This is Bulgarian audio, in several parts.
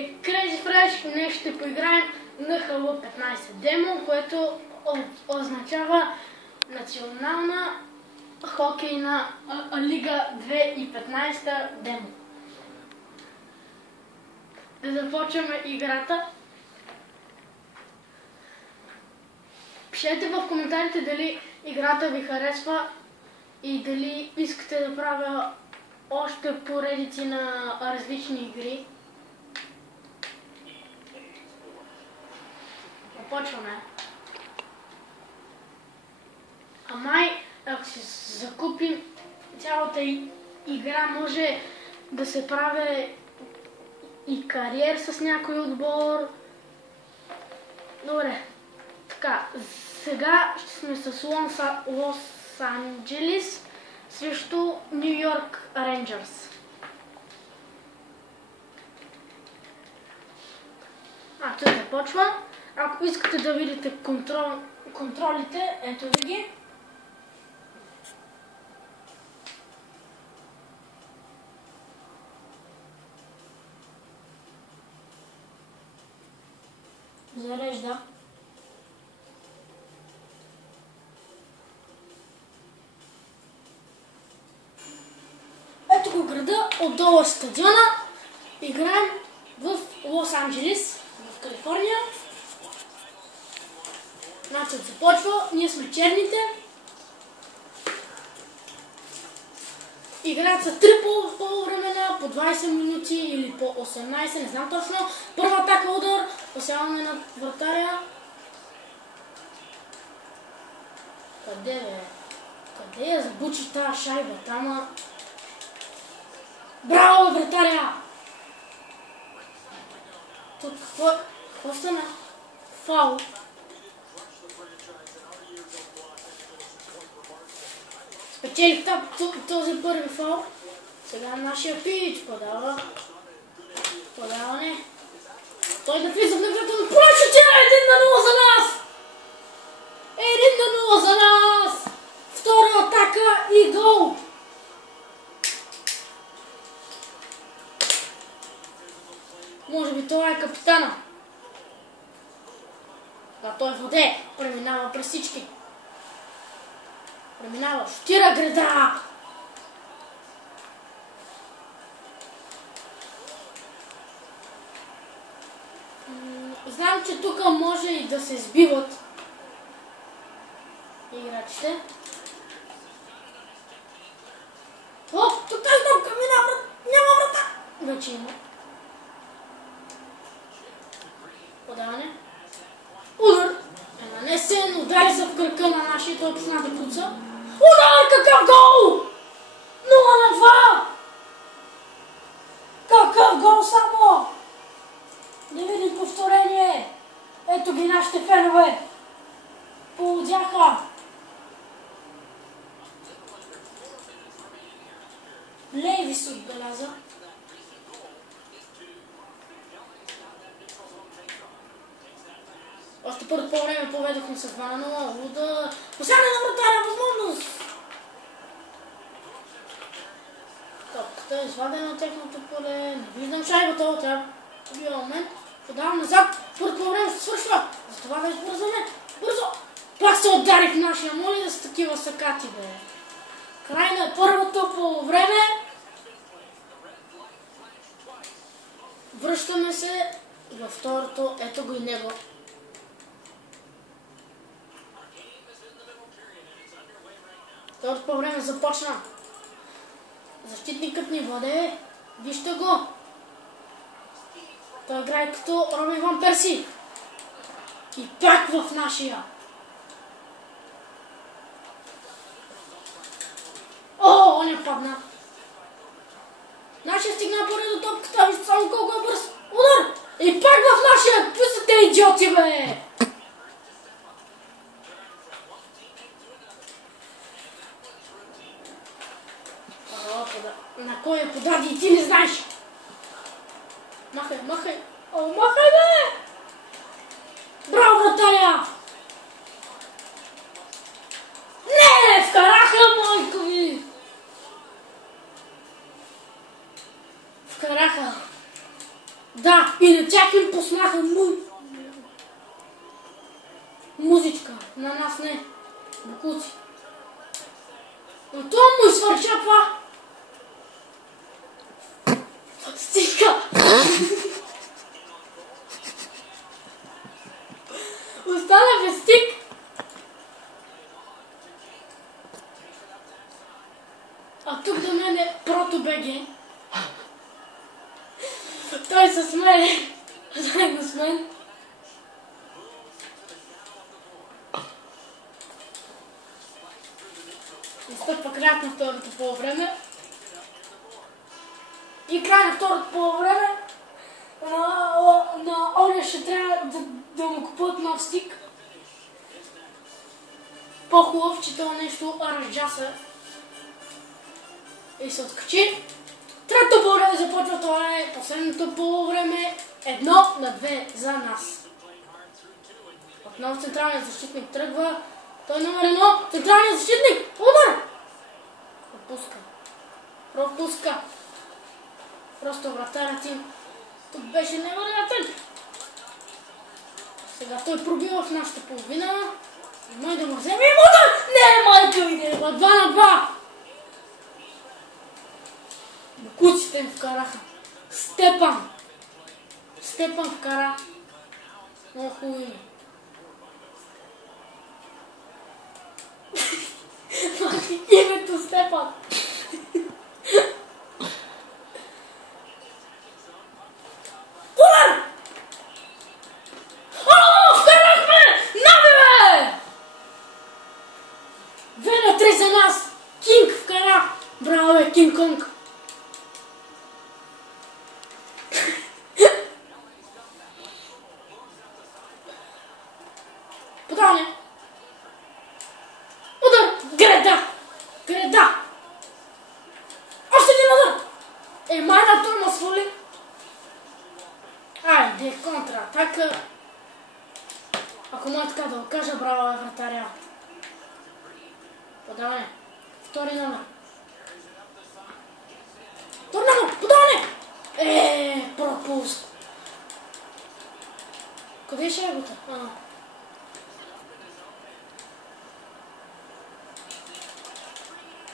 Crazy Fresh, днес ще поиграем на Halo 15 демо, което означава национална хокейна лига 2015 демо. Да започваме играта. Пишете в коментарите дали играта ви харесва и дали искате да правя още поредици на различни игри. Започваме. Май, ако си закупим цялата игра, може да се прави и кариер с някой отбор. Добре. Така, сега ще сме с Лос Анджелис срещу Ню Йорк Рейнджърс. Тук започва. Ако искате да видите контролите, ето ви ги. Зарежда. Ето го града, отдолу стадиона. Играем в Лос Анджелис, в Калифорния. Матчът започва, ние сме черните. Играят са 3 полувремена, по 20 минути или по 18, не знам точно. Първа атака, удар, посяване на вратаря. Къде бе? Къде я забучи тази шайба? Тама... Браво, вратаря! Тук какво стана? Фаул. Спечелих този първи фаул. Сега нашия Пич подава. Подаване. Той да влиза в нагледното поле, ще е 1-0 за нас! 1-0 за нас! Втора атака и гол! Може би това е капитана. Да, той воде. Преминава през всички. Преминава. Шутира града! Знам, че тук може и да се сбиват играчите. О, тук тази топка мина, няма врата! Вече има. Подаване. Удар! Нанесен, удари се в кръка на нашия, той почна да куца. Удар! Какъв гол! 0-2! Какъв гол само! Да видим повторение. Ето ги нашите фенове. Полудяха. Леви се отбеляза. Още първо по време поведохме се 2-0. Луда. Посягане на вратаря, възможност! Топката е извадена от техното поле. Не виждам шайбата от тя. В този момент подавам назад. Първо по време се свършва. Затова да избързаме. Бързо! Пак се ударих нашия. Моли да са такива сакати, бе. Край на първото по време. Връщаме се във второто. Ето го и него. Второто по време започна. Защитникът ни воде. Вижте го. Той играе като Робин Ван Перси. И пак в нашия. О, он е падна. Нашия стигна поне до топката. Вижте само колко е бърз. Удар! И пак в нашия. Какви са те идиоти, бе? На кой е подади и ти не знаеш? Махай, махай! О, махай, бе! Браво, вратаря! Не, вкараха, майко ви! Вкараха! Да, и на тях им пуснаха музичка. На нас не. Букуци. Но това му свърча това. Стига. Остана без стик. А тук до мен е Прото-БГ. Той се смее заедно с мен. Изтъпва краят на второто полувреме. И край на второто полувреме на Оля ще трябва да му купуват нов стик. По-хубав, че това нещо разджаса и се откачи. Третото полувреме започва, това е последното полувреме 1-2 за нас. Отново централният защитник тръгва. Той е номер 1. Централният защитник. Удар! Пропуска. Просто вратарят им тук беше невероятен. Сега той пробива в нашата половина. Май да му вземе и удар! Не, майка ми, 2-2. Букуците им вкараха. Степан вкара. Много хубаво име. Името Степан. Удар! Вкарахме! Наби, бе! 2-3 за нас. Кинг вкара. Браво, бе, Кинг Конг. Подаване. Удар! Греда! Още един удар! Майна той ма свали. Айде, контратака. Ако мога така да го кажа, браво е вратаря. Подаване. Втори номер. Подаване! Пропуск. Къде е шайбата?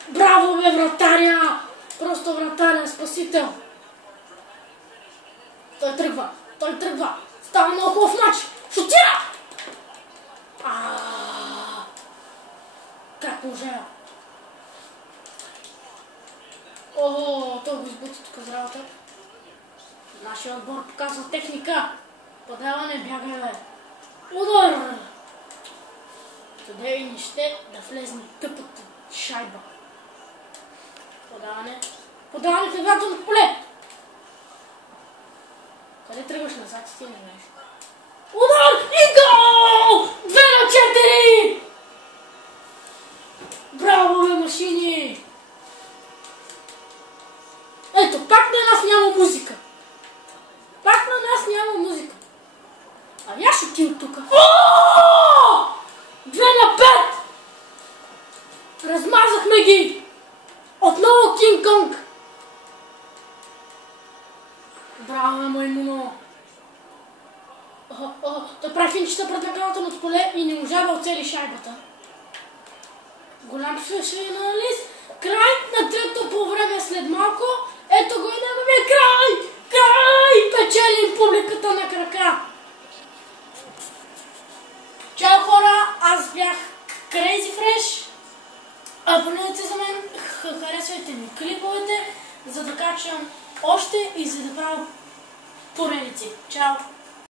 Браво, бе, вратаря! Просто вратаря, спасител. Той тръгва. Става много хубав матч. Шутира! Как можа? Той го избути тук за работа. Нашия отбор показва техника. Подаване, бягай, бе. Удар! Къде и не ще да влезне тъпата шайба. Подаване в игрателно поле. Къде тръгваш назад и ти не знаеш? Удар и гол! 2-4! Браво, бе, машини! Ето, пак на нас няма музика. А я шутил тук. 2-5! Размазахме ги! Отново Кинг Конг! Браво, маймуно! Той прави финчета пред наказателното поле и не можа да оцели шайбата. Голям професионалист. Край на третото полувреме след малко. Ето го и неговия край! Печели публиката на крака. Чао, хора! Аз бях Crazy Fresh. Абонирайте за мен, харесвайте ми клиповете, за да качвам още и за да правя поредици. Чао!